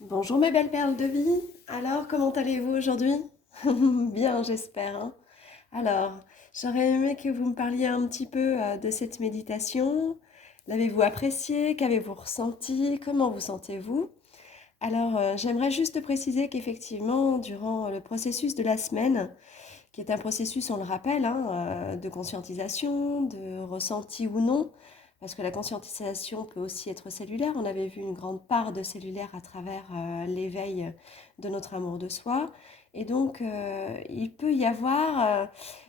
Bonjour mes belles perles de vie. Alors, comment allez-vous aujourd'hui? Bien, j'espère, hein. Alors, j'aurais aimé que vous me parliez un petit peu de cette méditation. L'avez-vous appréciée? Qu'avez-vous ressenti? Comment vous sentez-vous? Alors, j'aimerais juste préciser qu'effectivement, durant le processus de la semaine, qui est un processus, on le rappelle, hein, de conscientisation, de ressenti ou non, parce que la conscientisation peut aussi être cellulaire. On avait vu une grande part de cellulaire à travers l'éveil de notre amour de soi. Et donc, il peut y avoir,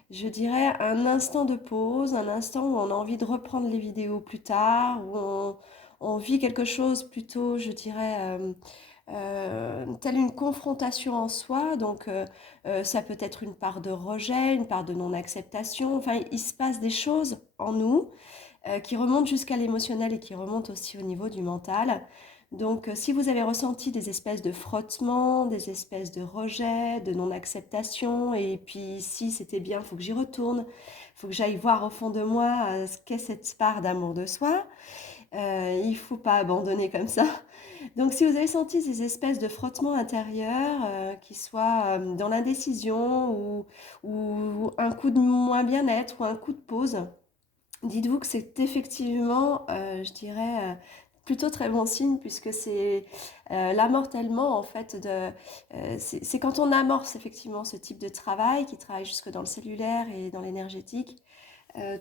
je dirais, un instant de pause, un instant où on a envie de reprendre les vidéos plus tard, où on vit quelque chose plutôt, je dirais, telle une confrontation en soi. Donc, ça peut être une part de rejet, une part de non-acceptation. Enfin, il se passe des choses en nous qui remontent jusqu'à l'émotionnel et qui remontent aussi au niveau du mental. Donc, si vous avez ressenti des espèces de frottements, des espèces de rejet, de non-acceptation, et puis si c'était bien, il faut que j'y retourne, il faut que j'aille voir au fond de moi ce qu'est cette part d'amour de soi, il ne faut pas abandonner comme ça. Donc, si vous avez senti ces espèces de frottements intérieurs, qui soient dans l'indécision ou un coup de moins bien-être ou un coup de pause, dites-vous que c'est effectivement, je dirais, plutôt très bon signe puisque c'est l'amortellement en fait c'est quand on amorce effectivement ce type de travail qui travaille jusque dans le cellulaire et dans l'énergétique,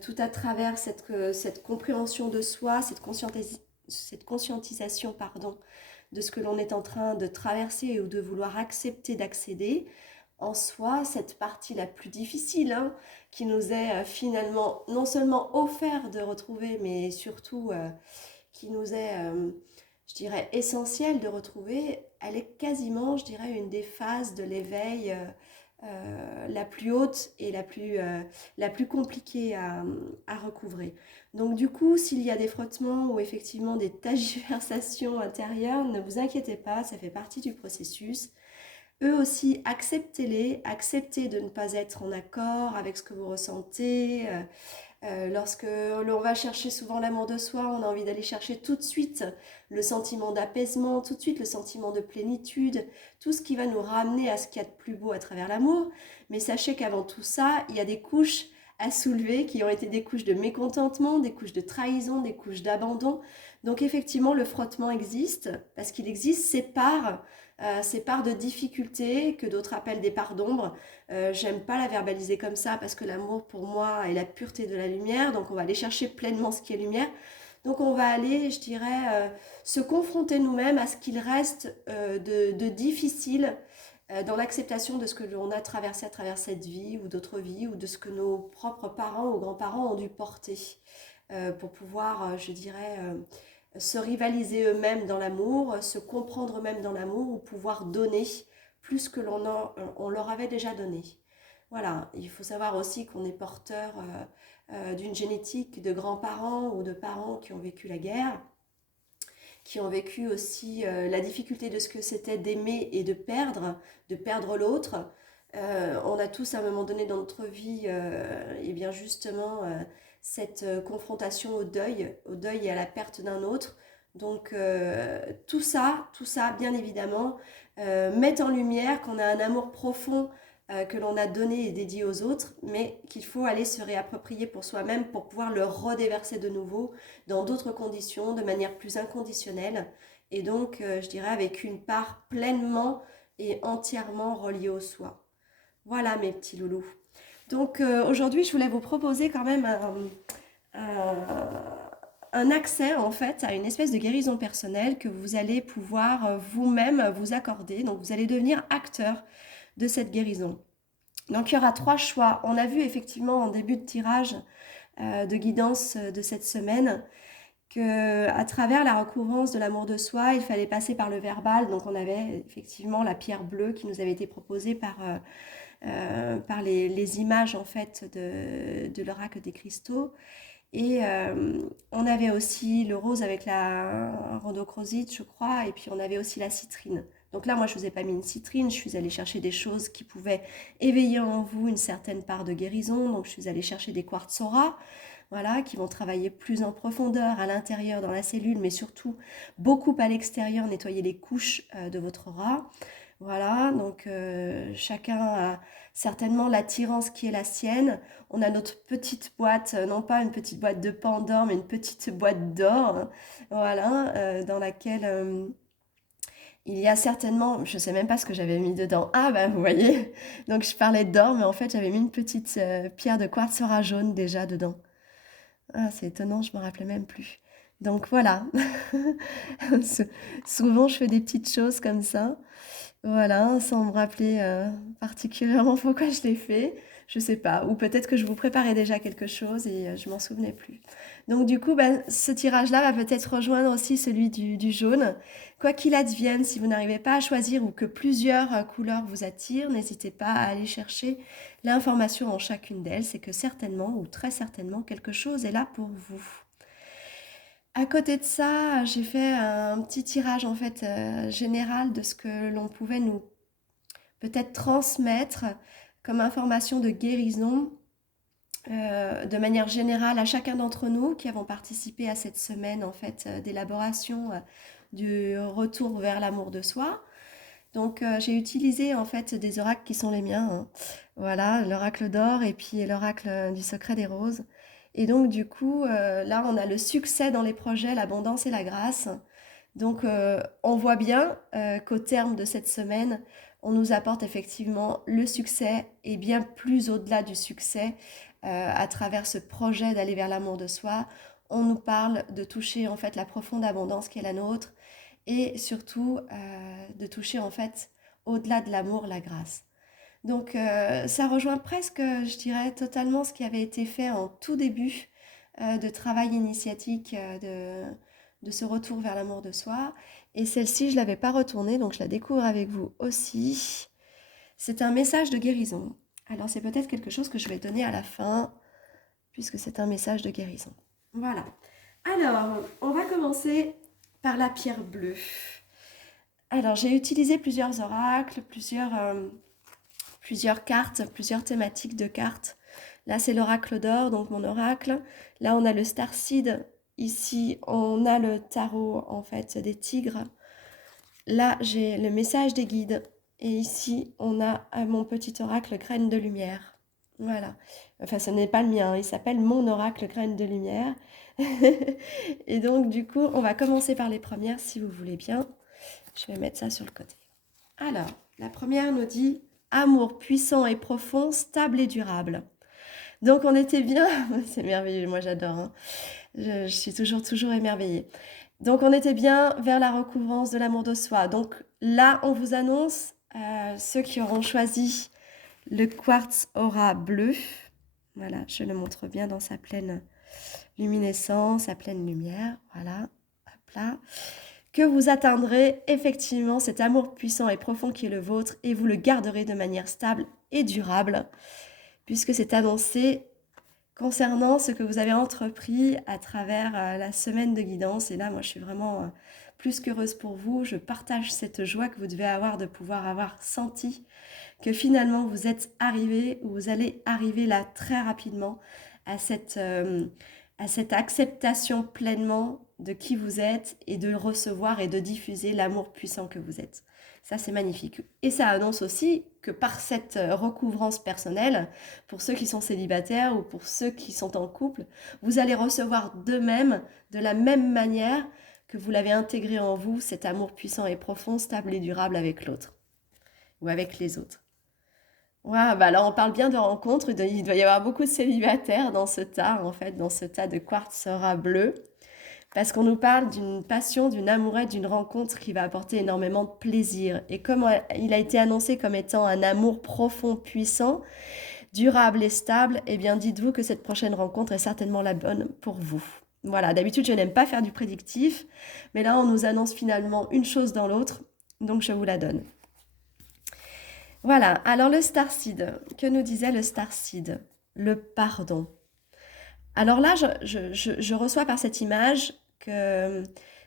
tout à travers cette compréhension de soi, cette conscientisation, pardon, de ce que l'on est en train de traverser ou de vouloir accepter d'accéder, en soi, cette partie la plus difficile, hein, qui nous est finalement non seulement offert de retrouver, mais surtout qui nous est, je dirais, essentielle de retrouver, elle est quasiment, je dirais, une des phases de l'éveil la plus haute et la plus compliquée à recouvrer. Donc du coup, s'il y a des frottements ou effectivement des tergiversations intérieures, ne vous inquiétez pas, ça fait partie du processus. Eux aussi, acceptez-les, acceptez de ne pas être en accord avec ce que vous ressentez. Lorsque l'on va chercher souvent l'amour de soi, on a envie d'aller chercher tout de suite le sentiment d'apaisement, tout de suite le sentiment de plénitude, tout ce qui va nous ramener à ce qu'il y a de plus beau à travers l'amour. Mais sachez qu'avant tout ça, il y a des couches à soulever qui ont été des couches de mécontentement, des couches de trahison, des couches d'abandon. Donc effectivement, le frottement existe parce qu'il existe ces parts de difficultés que d'autres appellent des parts d'ombre. J'aime pas la verbaliser comme ça parce que l'amour pour moi est la pureté de la lumière, donc on va aller chercher pleinement ce qui est lumière. Donc on va aller, je dirais, se confronter nous-mêmes à ce qu'il reste de difficile dans l'acceptation de ce que l'on a traversé à travers cette vie ou d'autres vies ou de ce que nos propres parents ou grands-parents ont dû porter pour pouvoir, je dirais, se rivaliser eux-mêmes dans l'amour, se comprendre eux-mêmes dans l'amour ou pouvoir donner plus que on leur avait déjà donné. Voilà, il faut savoir aussi qu'on est porteur d'une génétique de grands-parents ou de parents qui ont vécu la guerre, qui ont vécu aussi la difficulté de ce que c'était d'aimer et de perdre l'autre. On a tous à un moment donné dans notre vie, et bien justement, cette confrontation au deuil et à la perte d'un autre. Donc tout ça, bien évidemment, met en lumière qu'on a un amour profond que l'on a donné et dédié aux autres, mais qu'il faut aller se réapproprier pour soi-même pour pouvoir le redéverser de nouveau dans d'autres conditions, de manière plus inconditionnelle, et donc, je dirais, avec une part pleinement et entièrement reliée au soi. Voilà mes petits loulous. Donc aujourd'hui, je voulais vous proposer quand même un accès en fait à une espèce de guérison personnelle que vous allez pouvoir vous-même vous accorder. Donc vous allez devenir acteur de cette guérison. Donc il y aura trois choix. On a vu effectivement en début de tirage de guidance de cette semaine que à travers la recouvrance de l'amour de soi, il fallait passer par le verbal. Donc on avait effectivement la pierre bleue qui nous avait été proposée par les images en fait de l'oracle des cristaux. Et on avait aussi le rose avec la rhodochrosite, je crois, et puis on avait aussi la citrine. Donc là, moi, je ne vous ai pas mis une citrine, je suis allée chercher des choses qui pouvaient éveiller en vous une certaine part de guérison. Donc je suis allée chercher des quartz aura. voilà, qui vont travailler plus en profondeur à l'intérieur dans la cellule, mais surtout beaucoup à l'extérieur, nettoyer les couches de votre aura. Voilà, donc chacun a certainement l'attirance qui est la sienne. On a notre petite boîte, non pas une petite boîte de Pandore, mais une petite boîte d'or, hein, voilà, dans laquelle il y a certainement, je ne sais même pas ce que j'avais mis dedans. Ah ben vous voyez, donc je parlais d'or, mais en fait j'avais mis une petite pierre de quartz Aura jaune déjà dedans. Ah, c'est étonnant, je me rappelais même plus. Donc voilà, souvent je fais des petites choses comme ça. Voilà, sans me rappeler particulièrement pourquoi je l'ai fait, je sais pas. Ou peut-être que je vous préparais déjà quelque chose et je m'en souvenais plus. Donc du coup, ben, ce tirage-là va peut-être rejoindre aussi celui du jaune. Quoi qu'il advienne, si vous n'arrivez pas à choisir ou que plusieurs couleurs vous attirent, n'hésitez pas à aller chercher l'information en chacune d'elles. C'est que certainement ou très certainement quelque chose est là pour vous. À côté de ça, j'ai fait un petit tirage en fait général de ce que l'on pouvait nous peut-être transmettre comme information de guérison de manière générale à chacun d'entre nous qui avons participé à cette semaine en fait d'élaboration du retour vers l'amour de soi. Donc j'ai utilisé en fait des oracles qui sont les miens, hein. Voilà, l'oracle d'or et puis l'oracle du secret des roses. Et donc du coup, là on a le succès dans les projets, l'abondance et la grâce. Donc on voit bien qu'au terme de cette semaine, on nous apporte effectivement le succès et bien plus au-delà du succès à travers ce projet d'aller vers l'amour de soi. On nous parle de toucher en fait la profonde abondance qui est la nôtre et surtout de toucher en fait au-delà de l'amour, la grâce. Donc ça rejoint presque, je dirais, totalement ce qui avait été fait en tout début de travail initiatique de ce retour vers l'amour de soi. Et celle-ci, je ne l'avais pas retournée, donc je la découvre avec vous aussi. C'est un message de guérison. Alors c'est peut-être quelque chose que je vais donner à la fin, puisque c'est un message de guérison. Voilà. Alors, on va commencer par la pierre bleue. Alors, j'ai utilisé plusieurs oracles, plusieurs cartes, plusieurs thématiques de cartes. Là, c'est l'oracle d'or, donc mon oracle. Là, on a le starseed. Ici, on a le tarot, en fait, des tigres. Là, j'ai le message des guides. Et ici, on a mon petit oracle graine de lumière. Voilà. Enfin, ce n'est pas le mien, il s'appelle mon oracle graine de lumière. Et donc, du coup, on va commencer par les premières, si vous voulez bien. Je vais mettre ça sur le côté. Alors, la première nous dit « Amour puissant et profond, stable et durable ». Donc, on était bien... C'est merveilleux, moi j'adore. Hein. Je suis toujours émerveillée. Donc, on était bien vers la recouvrance de l'amour de soi. Donc, là, on vous annonce ceux qui auront choisi le quartz aura bleu. Voilà, je le montre bien dans sa pleine luminescence, sa pleine lumière. Voilà, hop là. Que vous atteindrez effectivement cet amour puissant et profond qui est le vôtre et vous le garderez de manière stable et durable, puisque c'est annoncé concernant ce que vous avez entrepris à travers la semaine de guidance. Et là, moi, je suis vraiment plus qu'heureuse pour vous. Je partage cette joie que vous devez avoir de pouvoir avoir senti que finalement, vous êtes arrivé ou vous allez arriver là très rapidement à cette acceptation pleinement de qui vous êtes et de recevoir et de diffuser l'amour puissant que vous êtes. Ça, c'est magnifique. Et ça annonce aussi que par cette recouvrance personnelle, pour ceux qui sont célibataires ou pour ceux qui sont en couple, vous allez recevoir d'eux-mêmes, de la même manière que vous l'avez intégré en vous, cet amour puissant et profond, stable et durable avec l'autre ou avec les autres. Ouais, bah alors on parle bien de rencontres, il doit y avoir beaucoup de célibataires dans ce tas, en fait, dans ce tas de quartz aura bleu, parce qu'on nous parle d'une passion, d'une amourette, d'une rencontre qui va apporter énormément de plaisir. Et comme il a été annoncé comme étant un amour profond, puissant, durable et stable, eh bien dites-vous que cette prochaine rencontre est certainement la bonne pour vous. Voilà, d'habitude je n'aime pas faire du prédictif, mais là on nous annonce finalement une chose dans l'autre, donc je vous la donne. Voilà, alors le starseed, que nous disait le starseed? Le pardon. Alors là, je reçois par cette image que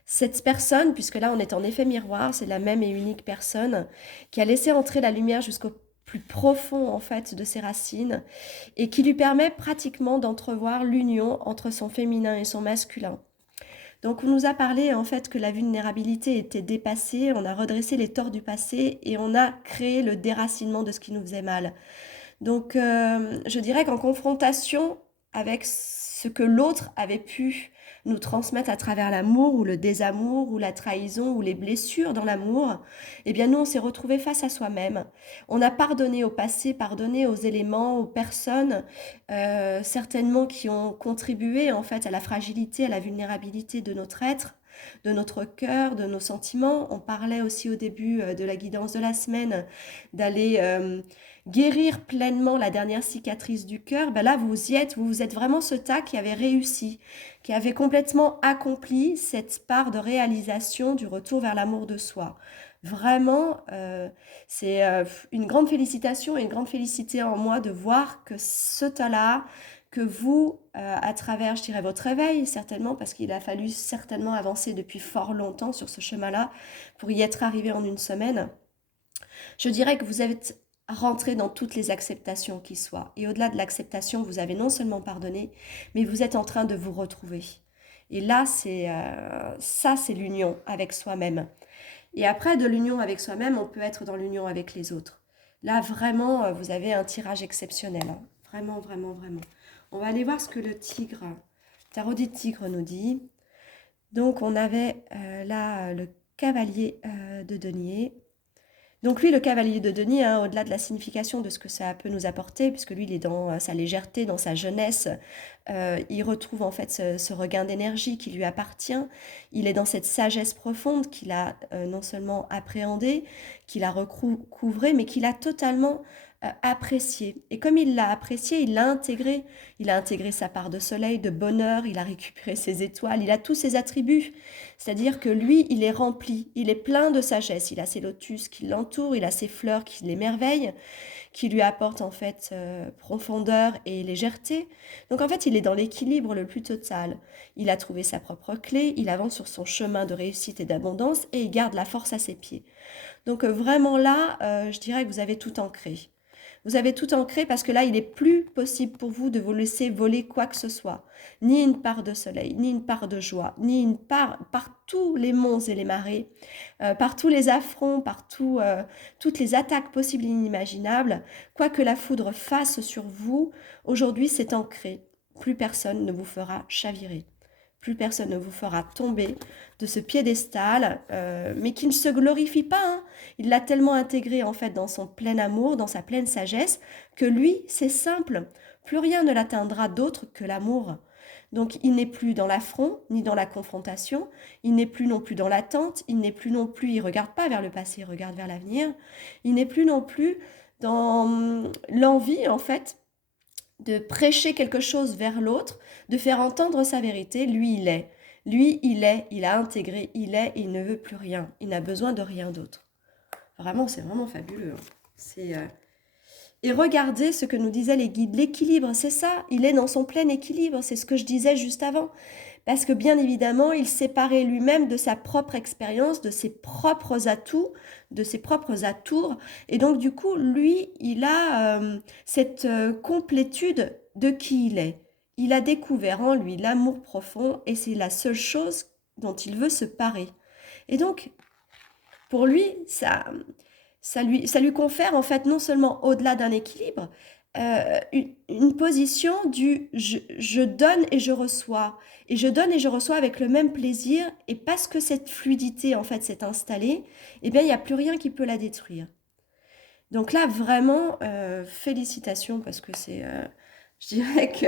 cette personne, puisque là on est en effet miroir, c'est la même et unique personne qui a laissé entrer la lumière jusqu'au plus profond en fait de ses racines et qui lui permet pratiquement d'entrevoir l'union entre son féminin et son masculin. Donc on nous a parlé en fait que la vulnérabilité était dépassée, on a redressé les torts du passé et on a créé le déracinement de ce qui nous faisait mal. Donc je dirais qu'en confrontation avec ce que l'autre avait pu nous transmettre à travers l'amour ou le désamour ou la trahison ou les blessures dans l'amour, eh bien nous on s'est retrouvés face à soi-même. On a pardonné au passé, pardonné aux éléments, aux personnes, certainement qui ont contribué en fait à la fragilité, à la vulnérabilité de notre être, de notre cœur, de nos sentiments. On parlait aussi au début de la guidance de la semaine d'aller guérir pleinement la dernière cicatrice du cœur. Ben là vous y êtes, vous êtes vraiment ce tas qui avait réussi, qui avait complètement accompli cette part de réalisation du retour vers l'amour de soi. Vraiment, c'est une grande félicitation et une grande félicité en moi de voir que ce tas-là, que vous, à travers, je dirais, votre réveil, certainement, parce qu'il a fallu certainement avancer depuis fort longtemps sur ce chemin-là pour y être arrivé en une semaine, je dirais que vous êtes rentré dans toutes les acceptations qui soient. Et au-delà de l'acceptation, vous avez non seulement pardonné, mais vous êtes en train de vous retrouver. Et là, c'est l'union avec soi-même. Et après, de l'union avec soi-même, on peut être dans l'union avec les autres. Là, vraiment, vous avez un tirage exceptionnel. Hein. Vraiment, vraiment, vraiment. On va aller voir ce que le tarot des tigres nous dit. Donc, on avait là le cavalier de denier. Donc lui, le cavalier de denier, hein, au-delà de la signification de ce que ça peut nous apporter, puisque lui, il est dans sa légèreté, dans sa jeunesse, il retrouve en fait ce regain d'énergie qui lui appartient, il est dans cette sagesse profonde qu'il a non seulement appréhendée, qu'il a recouvrée, mais qu'il a totalement apprécié. Et comme il l'a apprécié, il a intégré sa part de soleil, de bonheur, il a récupéré ses étoiles, il a tous ses attributs. C'est-à-dire que lui, il est rempli, il est plein de sagesse, il a ses lotus qui l'entourent, il a ses fleurs qui l'émerveillent, qui lui apportent en fait profondeur et légèreté. Donc en fait, il est dans l'équilibre le plus total. Il a trouvé sa propre clé, il avance sur son chemin de réussite et d'abondance et il garde la force à ses pieds. Donc vraiment là, je dirais que vous avez tout ancré. Vous avez tout ancré parce que là, il n'est plus possible pour vous de vous laisser voler quoi que ce soit. Ni une part de soleil, ni une part de joie, ni une part par tous les monts et les marées, par tous les affronts, toutes les attaques possibles et inimaginables. Quoi que la foudre fasse sur vous, aujourd'hui, c'est ancré. Plus personne ne vous fera chavirer. Plus personne ne vous fera tomber de ce piédestal, mais qui ne se glorifie pas. Hein. Il l'a tellement intégré en fait dans son plein amour, dans sa pleine sagesse, que lui, c'est simple. Plus rien ne l'atteindra d'autre que l'amour. Donc il n'est plus dans l'affront, ni dans la confrontation, il n'est plus non plus dans l'attente, il n'est plus non plus, il ne regarde pas vers le passé, il regarde vers l'avenir, il n'est plus non plus dans l'envie en fait de prêcher quelque chose vers l'autre, de faire entendre sa vérité. Lui, il est. Lui, il est, il a intégré, il est, il ne veut plus rien. Il n'a besoin de rien d'autre. Vraiment, c'est vraiment fabuleux. Hein. Et regardez ce que nous disaient les guides. L'équilibre, c'est ça. Il est dans son plein équilibre. C'est ce que je disais juste avant. Parce que bien évidemment, il séparait lui-même de sa propre expérience, de ses propres atouts, de ses propres atours. Et donc, du coup, lui, il a cette complétude de qui il est. Il a découvert en lui l'amour profond et c'est la seule chose dont il veut se parer. Et donc, pour lui, ça lui confère en fait non seulement au-delà d'un équilibre, une position du je donne et je reçois. Et je donne et je reçois avec le même plaisir. Et parce que cette fluidité en fait s'est installée, eh bien il n'y a plus rien qui peut la détruire. Donc là vraiment, félicitations parce que je dirais que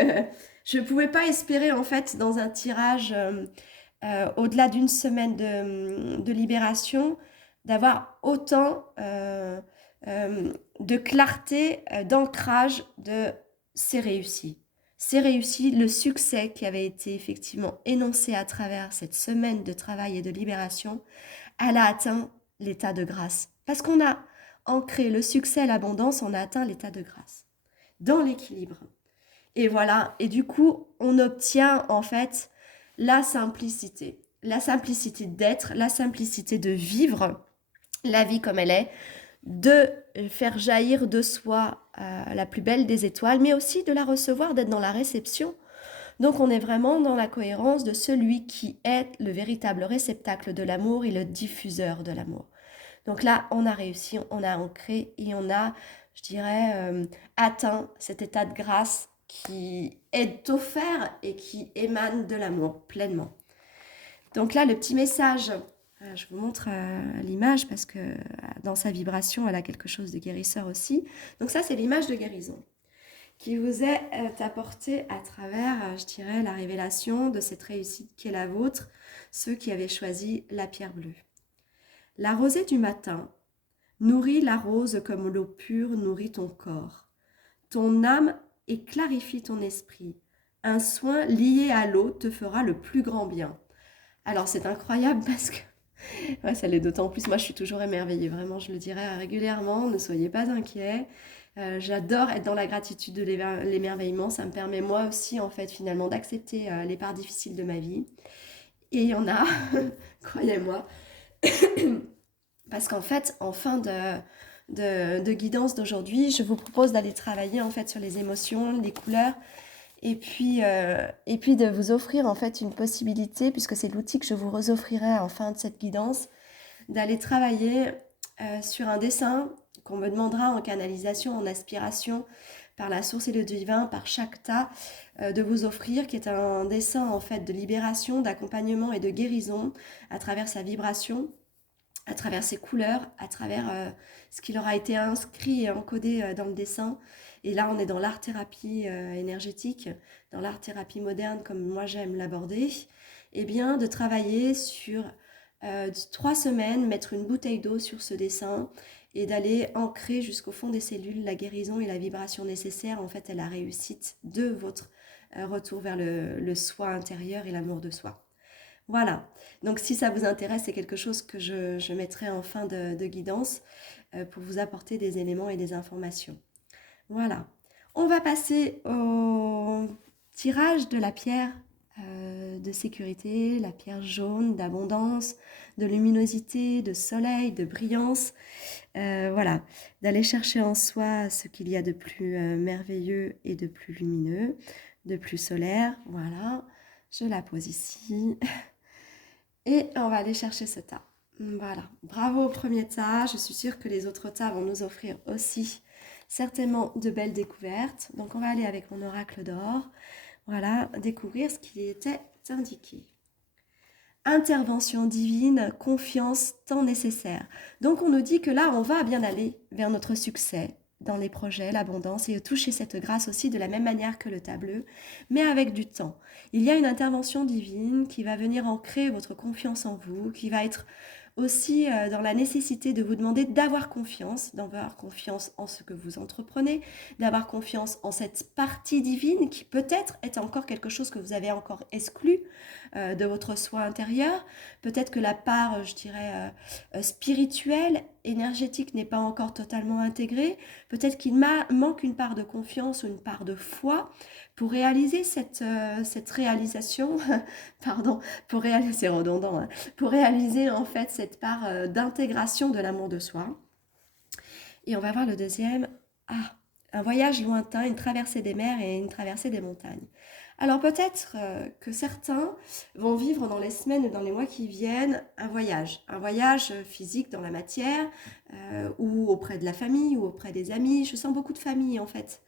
je ne pouvais pas espérer en fait dans un tirage au-delà d'une semaine de libération, d'avoir autant de clarté, d'ancrage de c'est réussi. C'est réussi, le succès qui avait été effectivement énoncé à travers cette semaine de travail et de libération, elle a atteint l'état de grâce. Parce qu'on a ancré le succès et l'abondance, on a atteint l'état de grâce, dans l'équilibre. Et voilà, et du coup, on obtient en fait la simplicité d'être, la simplicité de vivre la vie comme elle est, de faire jaillir de soi la plus belle des étoiles, mais aussi de la recevoir, d'être dans la réception. Donc on est vraiment dans la cohérence de celui qui est le véritable réceptacle de l'amour et le diffuseur de l'amour. Donc là, on a réussi, on a ancré et on a, je dirais, atteint cet état de grâce qui est offert et qui émane de l'amour pleinement. Donc là, le petit message, je vous montre l'image parce que dans sa vibration, elle a quelque chose de guérisseur aussi. Donc ça, c'est l'image de guérison qui vous est apportée à travers, je dirais, la révélation de cette réussite qui est la vôtre, ceux qui avaient choisi la pierre bleue. La rosée du matin nourrit la rose comme l'eau pure nourrit ton corps. Ton âme et clarifie ton esprit. Un soin lié à l'eau te fera le plus grand bien. Alors c'est incroyable parce que ouais, ça l'est d'autant plus. Moi, je suis toujours émerveillée. Vraiment, je le dirais régulièrement. Ne soyez pas inquiets. J'adore être dans la gratitude de l'émerveillement. Ça me permet moi aussi, en fait, finalement, d'accepter les parts difficiles de ma vie. Et il y en a, croyez-moi. Parce qu'en fait, en fin de guidance d'aujourd'hui, je vous propose d'aller travailler en fait sur les émotions, les couleurs, et puis de vous offrir en fait une possibilité, puisque c'est l'outil que je vous offrirai en fin de cette guidance, d'aller travailler sur un dessin qu'on me demandera en canalisation, en aspiration, par la source et le divin, par chaque tas, de vous offrir, qui est un dessin en fait de libération, d'accompagnement et de guérison à travers sa vibration, à travers ses couleurs, à travers ce qui leur a été inscrit et encodé dans le dessin. Et là, on est dans l'art-thérapie énergétique, dans l'art-thérapie moderne, comme moi j'aime l'aborder. Et bien, de travailler sur 3 semaines, mettre une bouteille d'eau sur ce dessin et d'aller ancrer jusqu'au fond des cellules la guérison et la vibration nécessaire, en fait, à la réussite de votre retour vers le soi intérieur et l'amour de soi. Voilà, donc si ça vous intéresse, c'est quelque chose que je mettrai en fin de guidance pour vous apporter des éléments et des informations. Voilà, on va passer au tirage de la pierre de sécurité, la pierre jaune d'abondance, de luminosité, de soleil, de brillance. Voilà, d'aller chercher en soi ce qu'il y a de plus merveilleux et de plus lumineux, de plus solaire. Voilà, je la pose ici. Et on va aller chercher ce tas. Voilà, bravo au premier tas. Je suis sûre que les autres tas vont nous offrir aussi certainement de belles découvertes. Donc on va aller avec mon oracle d'or. Voilà, découvrir ce qui était indiqué. Intervention divine, confiance, temps nécessaire. Donc on nous dit que là, on va bien aller vers notre succès dans les projets, l'abondance et toucher cette grâce aussi de la même manière que le tableau, mais avec du temps. Il y a une intervention divine qui va venir ancrer votre confiance en vous, qui va être aussi dans la nécessité de vous demander d'avoir confiance en ce que vous entreprenez, d'avoir confiance en cette partie divine qui peut-être est encore quelque chose que vous avez encore exclu de votre soi intérieur. Peut-être que la part, je dirais, spirituelle, énergétique n'est pas encore totalement intégrée. Peut-être qu'il manque une part de confiance ou une part de foi pour réaliser cette réalisation, pardon, c'est redondant, hein, pour réaliser en fait cette part d'intégration de l'amour de soi. Et on va voir le deuxième. Ah, un voyage lointain, une traversée des mers et une traversée des montagnes. Alors peut-être que certains vont vivre dans les semaines et dans les mois qui viennent un voyage physique dans la matière, ou auprès de la famille, ou auprès des amis. Je sens beaucoup de familles en fait.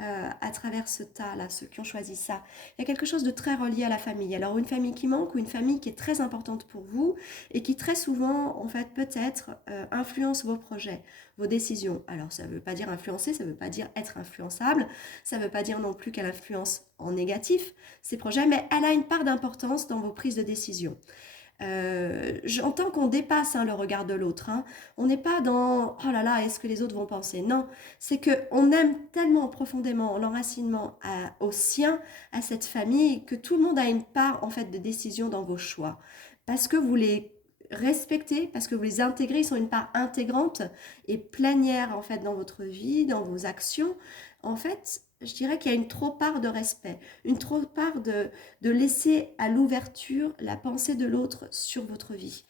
À travers ce tas-là, ceux qui ont choisi ça. Il y a quelque chose de très relié à la famille. Alors une famille qui manque ou une famille qui est très importante pour vous et qui très souvent, en fait, peut-être influence vos projets, vos décisions. Alors ça ne veut pas dire influencer, ça ne veut pas dire être influençable, ça ne veut pas dire non plus qu'elle influence en négatif ces projets, mais elle a une part d'importance dans vos prises de décision. J'entends qu'on dépasse le regard de l'autre. On n'est pas dans « oh là là, est-ce que les autres vont penser ?» Non, c'est qu'on aime tellement profondément l'enracinement au sien, à cette famille, que tout le monde a une part en fait de décision dans vos choix. Parce que vous les respectez, parce que vous les intégrez, ils sont une part intégrante et plénière en fait dans votre vie, dans vos actions. En fait, je dirais qu'il y a une trop part de respect, une trop part de laisser à l'ouverture la pensée de l'autre sur votre vie.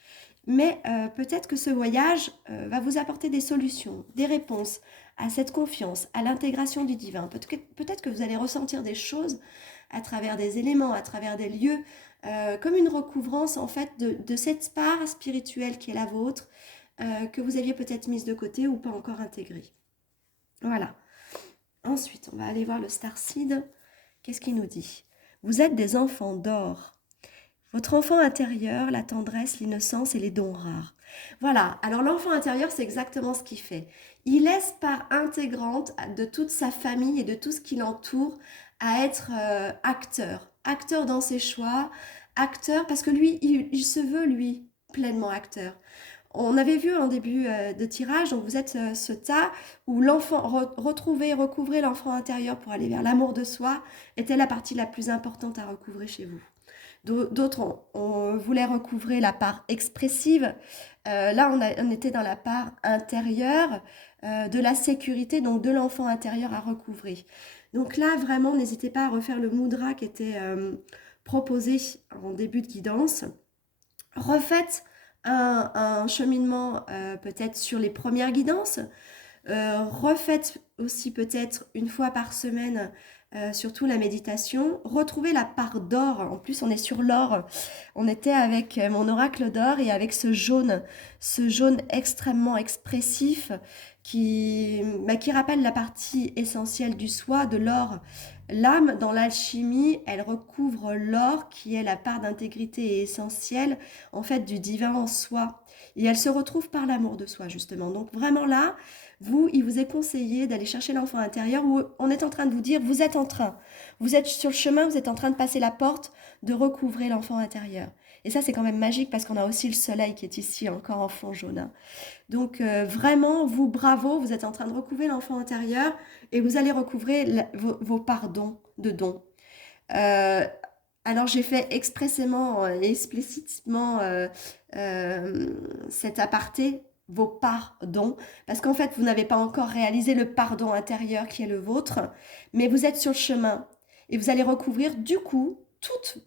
Mais peut-être que ce voyage va vous apporter des solutions, des réponses à cette confiance, à l'intégration du divin. Peut-être que vous allez ressentir des choses à travers des éléments, à travers des lieux, comme une recouvrance en fait de cette part spirituelle qui est la vôtre, que vous aviez peut-être mise de côté ou pas encore intégrée. Voilà. Ensuite, on va aller voir le Starseed. Qu'est-ce qu'il nous dit? Vous êtes des enfants d'or. Votre enfant intérieur, la tendresse, l'innocence et les dons rares. Voilà, alors l'enfant intérieur, c'est exactement ce qu'il fait. Il laisse part intégrante de toute sa famille et de tout ce qui l'entoure à être acteur. Acteur dans ses choix, acteur parce que lui, il se veut, lui, pleinement acteur. On avait vu en début de tirage, donc vous êtes ce tas où l'enfant, retrouver, recouvrer l'enfant intérieur pour aller vers l'amour de soi, était la partie la plus importante à recouvrer chez vous. D'autres, on voulait recouvrer la part expressive. Là, on était dans la part intérieure de la sécurité, donc de l'enfant intérieur à recouvrer. Donc là, vraiment, n'hésitez pas à refaire le mudra qui était proposé en début de guidance. Refaites un cheminement peut-être sur les premières guidances. Refaites aussi peut-être une fois par semaine surtout la méditation. Retrouvez la part d'or. En plus, on est sur l'or. On était avec mon oracle d'or et avec ce jaune extrêmement expressif qui rappelle la partie essentielle du soi, de l'or. L'âme, dans l'alchimie, elle recouvre l'or qui est la part d'intégrité et essentielle en fait du divin en soi. Et elle se retrouve par l'amour de soi justement. Donc vraiment là, il vous est conseillé d'aller chercher l'enfant intérieur où on est en train de vous dire, vous êtes sur le chemin, vous êtes en train de passer la porte, de recouvrer l'enfant intérieur. Et ça, c'est quand même magique parce qu'on a aussi le soleil qui est ici, encore en fond jaune. Donc vraiment, vous, bravo, vous êtes en train de recouvrer l'enfant intérieur et vous allez recouvrer vos pardons de dons. Alors j'ai fait expressément et explicitement cet aparté, vos pardons, parce qu'en fait vous n'avez pas encore réalisé le pardon intérieur qui est le vôtre, mais vous êtes sur le chemin et vous allez recouvrir du coup toutes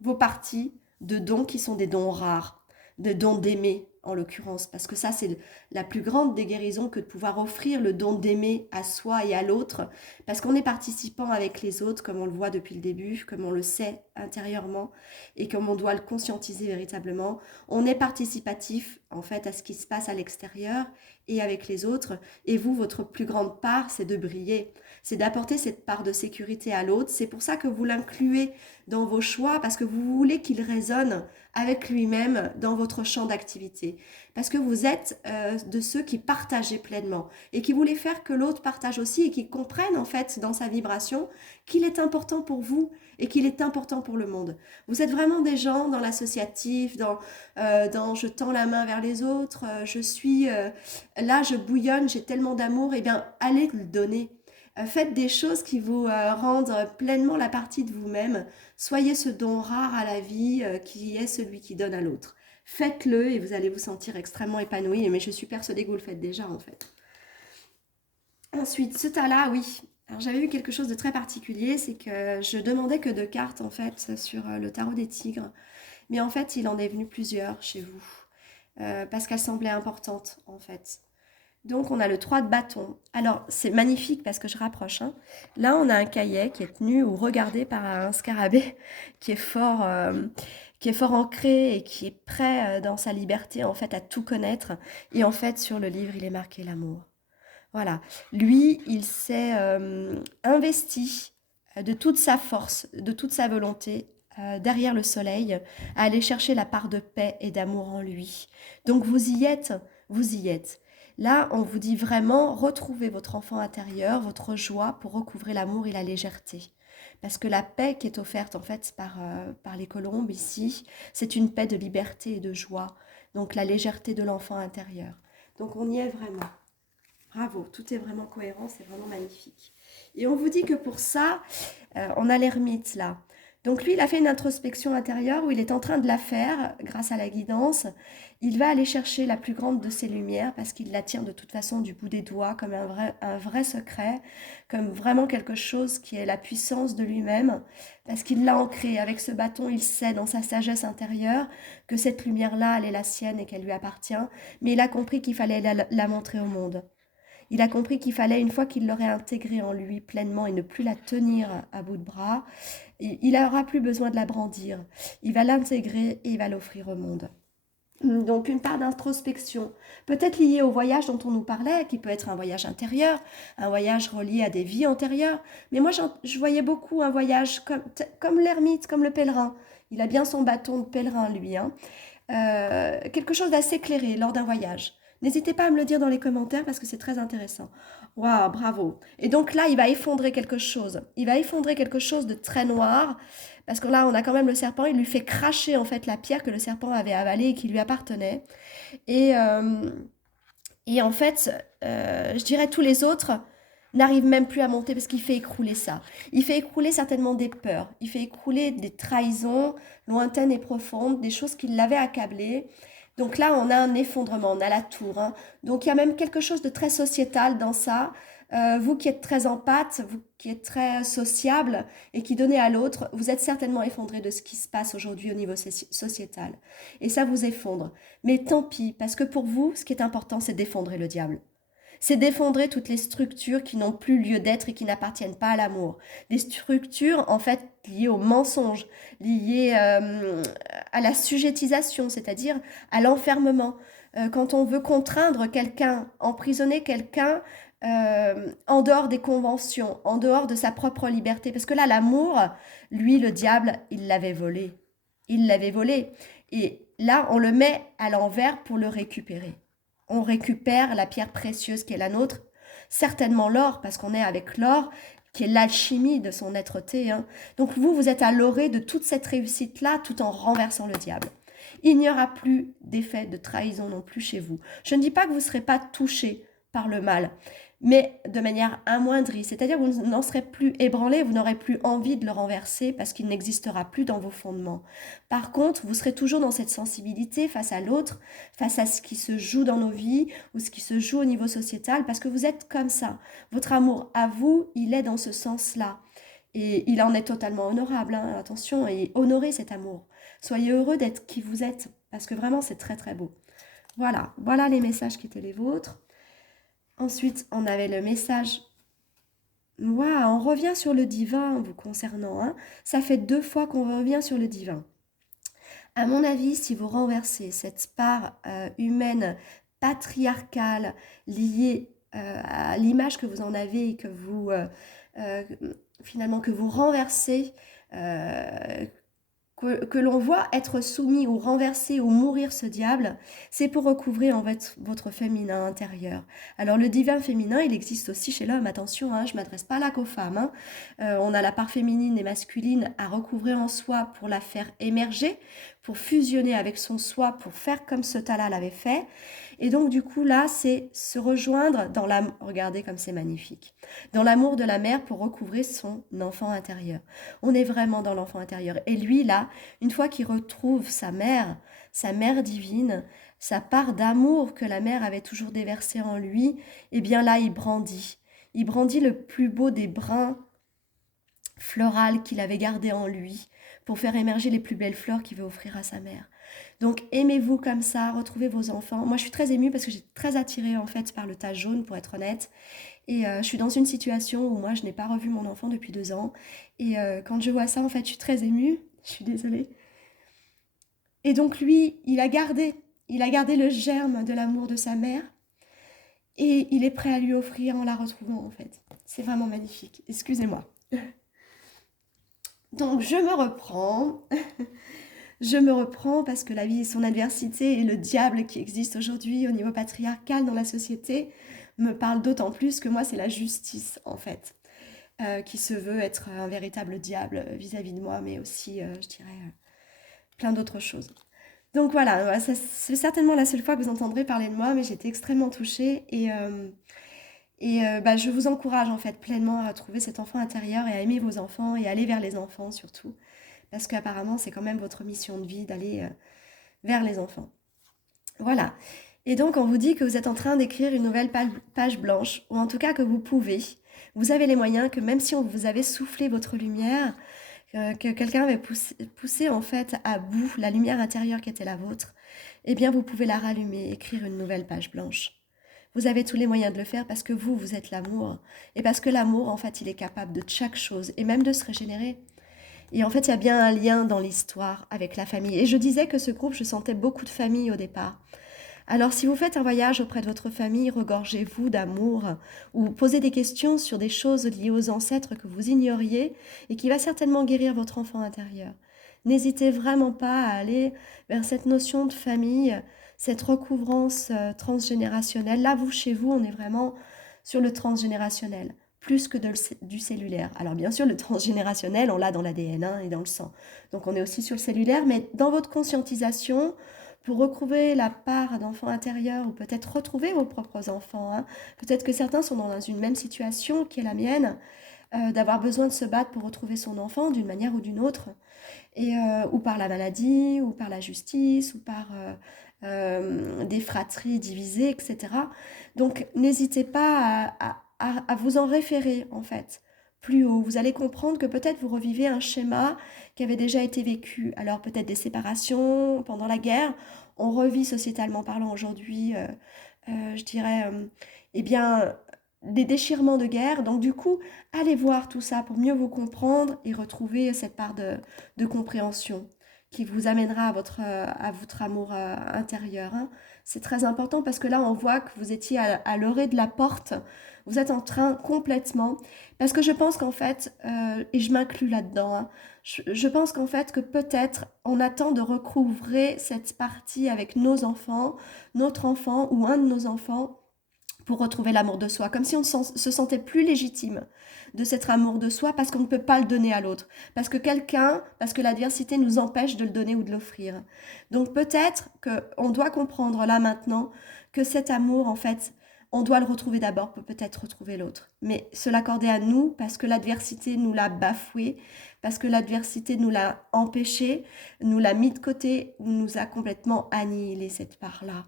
vos parties de dons qui sont des dons rares, de dons d'aimer en l'occurrence, parce que ça c'est la plus grande des guérisons que de pouvoir offrir le don d'aimer à soi et à l'autre, parce qu'on est participant avec les autres, comme on le voit depuis le début, comme on le sait intérieurement, et comme on doit le conscientiser véritablement. On est participatif en fait à ce qui se passe à l'extérieur et avec les autres, et vous, votre plus grande part, c'est de briller, c'est d'apporter cette part de sécurité à l'autre. C'est pour ça que vous l'incluez dans vos choix, parce que vous voulez qu'il résonne avec lui-même dans votre champ d'activité. Parce que vous êtes de ceux qui partagez pleinement et qui voulez faire que l'autre partage aussi et qui comprennent en fait dans sa vibration qu'il est important pour vous et qu'il est important pour le monde. Vous êtes vraiment des gens dans l'associatif, dans je tends la main vers les autres, je suis là, je bouillonne, j'ai tellement d'amour, et bien allez le donner. Faites des choses qui vous rendent pleinement la partie de vous-même. Soyez ce don rare à la vie qui est celui qui donne à l'autre. Faites-le et vous allez vous sentir extrêmement épanoui. Mais je suis persuadée que vous le faites déjà en fait. Ensuite, ce tas-là, oui. Alors j'avais vu quelque chose de très particulier, c'est que je demandais que 2 cartes en fait sur le tarot des tigres. Mais en fait, il en est venu plusieurs chez vous. Parce qu'elles semblaient importantes en fait. Donc, on a le 3 de bâton. Alors, c'est magnifique parce que je rapproche. Hein. Là, on a un caillet qui est tenu ou regardé par un scarabée qui est fort ancré et qui est prêt dans sa liberté, en fait, à tout connaître. Et en fait, sur le livre, il est marqué l'amour. Voilà. Lui, il s'est investi de toute sa force, de toute sa volonté derrière le soleil, à aller chercher la part de paix et d'amour en lui. Donc, vous y êtes, vous y êtes. Là, on vous dit vraiment, retrouvez votre enfant intérieur, votre joie pour recouvrer l'amour et la légèreté. Parce que la paix qui est offerte en fait par les colombes ici, c'est une paix de liberté et de joie. Donc la légèreté de l'enfant intérieur. Donc on y est vraiment. Bravo, tout est vraiment cohérent, c'est vraiment magnifique. Et on vous dit que pour ça, on a l'ermite là. Donc lui, il a fait une introspection intérieure où il est en train de la faire grâce à la guidance. Il va aller chercher la plus grande de ses lumières parce qu'il la tient de toute façon du bout des doigts comme un vrai secret, comme vraiment quelque chose qui est la puissance de lui-même, parce qu'il l'a ancré. Avec ce bâton, il sait dans sa sagesse intérieure que cette lumière-là, elle est la sienne et qu'elle lui appartient, mais il a compris qu'il fallait la montrer au monde. Il a compris qu'il fallait, une fois qu'il l'aurait intégrée en lui pleinement et ne plus la tenir à bout de bras, il n'aura plus besoin de la brandir. Il va l'intégrer et il va l'offrir au monde. Donc une part d'introspection, peut-être liée au voyage dont on nous parlait, qui peut être un voyage intérieur, un voyage relié à des vies antérieures. Mais moi, je voyais beaucoup un voyage comme l'ermite, comme le pèlerin. Il a bien son bâton de pèlerin, lui, hein. Quelque chose d'assez éclairé lors d'un voyage. N'hésitez pas à me le dire dans les commentaires parce que c'est très intéressant. Waouh, bravo. Et donc là, il va effondrer quelque chose. Il va effondrer quelque chose de très noir parce que là, on a quand même le serpent. Il lui fait cracher en fait la pierre que le serpent avait avalée et qui lui appartenait. Et, euh, et en fait, je dirais tous les autres n'arrivent même plus à monter parce qu'il fait écrouler ça. Il fait écrouler certainement des peurs. Il fait écrouler des trahisons lointaines et profondes, des choses qui l'avaient accablé. Donc là, on a un effondrement, on a la tour, hein. Donc il y a même quelque chose de très sociétal dans ça. Vous qui êtes très empathe, vous qui êtes très sociable et qui donnez à l'autre, vous êtes certainement effondré de ce qui se passe aujourd'hui au niveau sociétal. Et ça vous effondre. Mais tant pis, parce que pour vous, ce qui est important, c'est d'effondrer le diable. C'est d'effondrer toutes les structures qui n'ont plus lieu d'être et qui n'appartiennent pas à l'amour. Des structures, en fait, liées au mensonge, liées à la sujettisation, c'est-à-dire à l'enfermement. Quand on veut contraindre quelqu'un, emprisonner quelqu'un en dehors des conventions, en dehors de sa propre liberté. Parce que là, l'amour, lui, le diable, il l'avait volé. Il l'avait volé. Et là, on le met à l'envers pour le récupérer. On récupère la pierre précieuse qui est la nôtre, certainement l'or, parce qu'on est avec l'or, qui est l'alchimie de son être-té, hein. Donc vous, vous êtes à l'orée de toute cette réussite-là, tout en renversant le diable. Il n'y aura plus d'effet de trahison non plus chez vous. Je ne dis pas que vous ne serez pas touché par le mal, mais de manière amoindrie, c'est-à-dire que vous n'en serez plus ébranlé, vous n'aurez plus envie de le renverser parce qu'il n'existera plus dans vos fondements. Par contre, vous serez toujours dans cette sensibilité face à l'autre, face à ce qui se joue dans nos vies ou ce qui se joue au niveau sociétal, parce que vous êtes comme ça. Votre amour à vous, il est dans ce sens-là. Et il en est totalement honorable, hein, attention, et honorez cet amour. Soyez heureux d'être qui vous êtes, parce que vraiment c'est très très beau. Voilà, voilà les messages qui étaient les vôtres. Ensuite, on avait le message. Waouh, on revient sur le divin vous concernant, hein. Ça fait 2 fois qu'on revient sur le divin. À mon avis, si vous renversez cette part humaine patriarcale liée à l'image que vous en avez et que vous euh, finalement que vous renversez, que l'on voit être soumis ou renversé ou mourir ce diable, c'est pour recouvrir en fait votre féminin intérieur. Alors le divin féminin, il existe aussi chez l'homme, attention, hein, je ne m'adresse pas là qu'aux femmes, hein. On a la part féminine et masculine à recouvrir en soi pour la faire émerger, pour fusionner avec son soi, pour faire comme ce Tala l'avait fait. Et donc du coup là, c'est se rejoindre dans l'amour, regardez comme c'est magnifique, dans l'amour de la mère pour recouvrir son enfant intérieur. On est vraiment dans l'enfant intérieur. Et lui là, une fois qu'il retrouve sa mère divine, sa part d'amour que la mère avait toujours déversée en lui, eh bien là, il brandit. Il brandit le plus beau des brins florales qu'il avait gardé en lui pour faire émerger les plus belles fleurs qu'il veut offrir à sa mère. Donc aimez-vous comme ça, retrouvez vos enfants. Moi je suis très émue parce que j'ai très attirée en fait par le tas jaune pour être honnête. Et je suis dans une situation où moi je n'ai pas revu mon enfant depuis 2 ans. Et quand je vois ça en fait je suis très émue. Je suis désolée. Et donc lui, il a gardé le germe de l'amour de sa mère. Et il est prêt à lui offrir en la retrouvant en fait. C'est vraiment magnifique. Excusez-moi. Donc je me reprends. Je me reprends parce que la vie est son adversité et le diable qui existe aujourd'hui au niveau patriarcal dans la société me parle d'autant plus que moi c'est la justice en fait qui se veut être un véritable diable vis-à-vis de moi mais aussi je dirais plein d'autres choses. Donc voilà, c'est certainement la seule fois que vous entendrez parler de moi mais j'étais extrêmement touchée et bah, je vous encourage en fait pleinement à retrouver cet enfant intérieur et à aimer vos enfants et à aller vers les enfants surtout. parce qu'apparemment, c'est quand même votre mission de vie d'aller vers les enfants. Voilà. Et donc, on vous dit que vous êtes en train d'écrire une nouvelle page blanche, ou en tout cas que vous pouvez. Vous avez les moyens, que même si on vous avait soufflé votre lumière, que quelqu'un avait poussé en fait à bout la lumière intérieure qui était la vôtre, eh bien, vous pouvez la rallumer, écrire une nouvelle page blanche. Vous avez tous les moyens de le faire parce que vous êtes l'amour. Et parce que l'amour, en fait, il est capable de chaque chose, et même de se régénérer. Et en fait, il y a bien un lien dans l'histoire avec la famille. Et je disais que ce groupe, je sentais beaucoup de famille au départ. Alors, si vous faites un voyage auprès de votre famille, regorgez-vous d'amour ou posez des questions sur des choses liées aux ancêtres que vous ignoriez et qui va certainement guérir votre enfant intérieur. N'hésitez vraiment pas à aller vers cette notion de famille, cette recouvrance transgénérationnelle. Là, vous, chez vous, on est vraiment sur le transgénérationnel, plus que du cellulaire. Alors, bien sûr, le transgénérationnel, on l'a dans l'ADN et dans le sang. Donc, on est aussi sur le cellulaire, mais dans votre conscientisation, pour retrouver la part d'enfant intérieur ou peut-être retrouver vos propres enfants. Hein. Peut-être que certains sont dans une même situation qui est la mienne, d'avoir besoin de se battre pour retrouver son enfant d'une manière ou d'une autre, ou par la maladie, ou par la justice, ou par des fratries divisées, etc. Donc n'hésitez pas à vous en référer en fait plus haut. Vous allez comprendre que peut-être vous revivez un schéma qui avait déjà été vécu. Alors peut-être des séparations pendant la guerre. On revit sociétalement parlant aujourd'hui, je dirais, eh bien, des déchirements de guerre. Donc du coup, allez voir tout ça pour mieux vous comprendre et retrouver cette part de compréhension qui vous amènera à votre amour intérieur. Hein. C'est très important parce que là, on voit que vous étiez à l'orée de la porte. Vous êtes en train complètement, parce que je pense qu'en fait, et je m'inclus là-dedans, hein, je pense qu'en fait que peut-être on attend de recouvrer cette partie avec nos enfants, notre enfant ou un de nos enfants pour retrouver l'amour de soi, comme si on se sentait plus légitime de cet amour de soi parce qu'on ne peut pas le donner à l'autre, parce que l'adversité nous empêche de le donner ou de l'offrir. Donc peut-être qu'on doit comprendre là maintenant que cet amour, en fait, on doit le retrouver d'abord pour peut-être retrouver l'autre. Mais se l'accorder à nous parce que l'adversité nous l'a bafoué, parce que l'adversité nous l'a empêché, nous l'a mis de côté ou nous a complètement annihilé cette part-là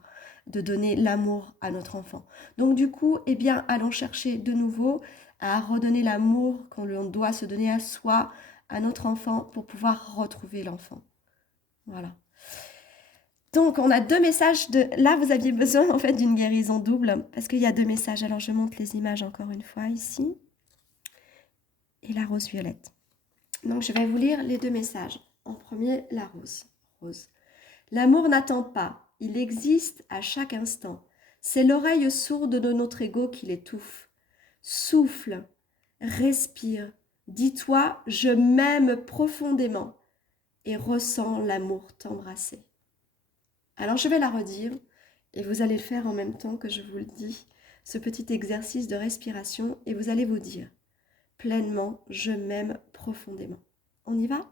de donner l'amour à notre enfant. Donc du coup, eh bien, allons chercher de nouveau à redonner l'amour qu'on doit se donner à soi, à notre enfant, pour pouvoir retrouver l'enfant. Voilà. Donc, on a deux messages de... Là, vous aviez besoin, en fait, d'une guérison double, parce qu'il y a deux messages. Alors, je montre les images encore une fois, ici. Et la rose violette. Donc, je vais vous lire les deux messages. En premier, la rose. Rose. L'amour n'attend pas. Il existe à chaque instant. C'est l'oreille sourde de notre ego qui l'étouffe. Souffle, respire, dis-toi « je m'aime profondément » et ressens l'amour t'embrasser. Alors je vais la redire et vous allez le faire en même temps que je vous le dis, ce petit exercice de respiration et vous allez vous dire pleinement « je m'aime profondément ». On y va ?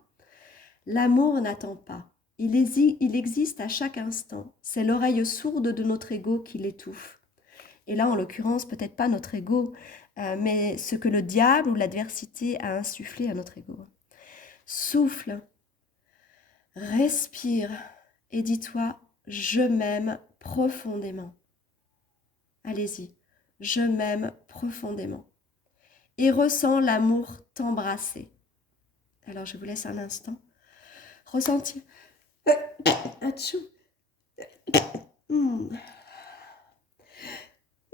L'amour n'attend pas. Il existe à chaque instant. C'est l'oreille sourde de notre ego qui l'étouffe. Et là, en l'occurrence, peut-être pas notre ego, mais ce que le diable ou l'adversité a insufflé à notre ego. Souffle, respire et dis-toi, je m'aime profondément. Allez-y, je m'aime profondément. Et ressens l'amour t'embrasser. Alors, je vous laisse un instant ressentir. Atchou.